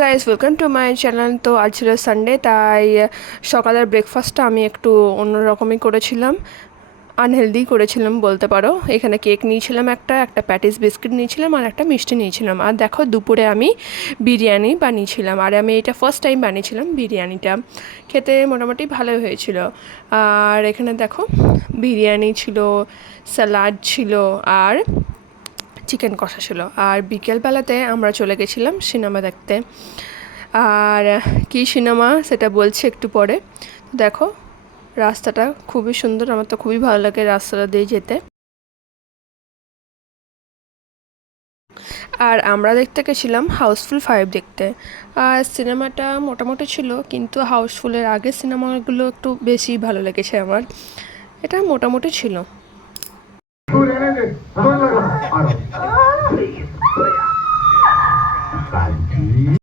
Guys welcome to my channel. তো আজ ছিল সানডে, তাই সকালের ব্রেকফাস্টটা আমি একটু অন্যরকমই করেছিলাম, আনহেলদি করেছিলাম বলতে পারো। এখানে কেক নিয়েছিলাম, একটা প্যাটিস বিস্কিট নিয়েছিলাম আর একটা মিষ্টি নিয়েছিলাম। আর দেখো দুপুরে আমি বিরিয়ানি বানিয়েছিলাম, আর আমি এটা ফার্স্ট টাইম বানিয়েছিলাম বিরিয়ানিটা। খেতে মোটামুটি ভালোই হয়েছিল। আর এখানে দেখো বিরিয়ানি ছিল, স্যালাড ছিল আর চিকেন কষা ছিল। আর বিকেলবেলাতে আমরা চলে গেছিলাম সিনেমা দেখতে। আর কী সিনেমা সেটা বলছি একটু পরে। দেখো রাস্তাটা খুবই সুন্দর, আমার তো খুবই ভালো লাগে রাস্তাটা দিয়ে যেতে। আর আমরা দেখতে গেছিলাম হাউসফুল 5 দেখতে। আর সিনেমাটা মোটামুটি ছিল, কিন্তু হাউসফুলের আগের সিনেমাগুলো একটু বেশি ভালো লেগেছে আমার। এটা মোটামুটি ছিল।